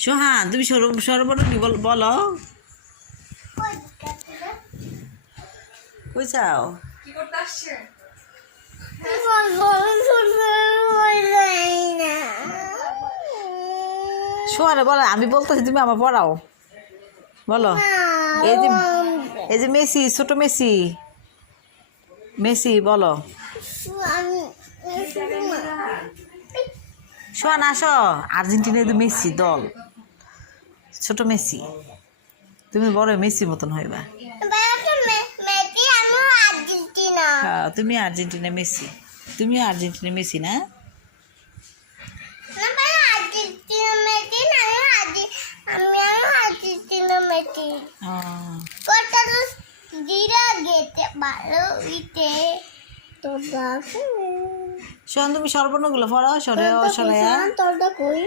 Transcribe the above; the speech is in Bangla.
সোহান তুমি সর্বর্ণ বলো কই যাও সোহানে বলো আমি বলতেছি তুমি আমার পড়াও বলো এই যে মেসি ছোট মেসি মেসি বলো সোহান আসো আর্জেন্টিনায় তো মেসি দল ছোট মেসি তুমি বড় মেসির মতন হইবা হ্যাঁ তুমি আর্জেন্টিনা মেসি তুমিও আর্জেন্টিনা মেসি না সোহান তুমি সর্বর্ণগুলো পড়াও সরে সরাইয়া তোরটা কই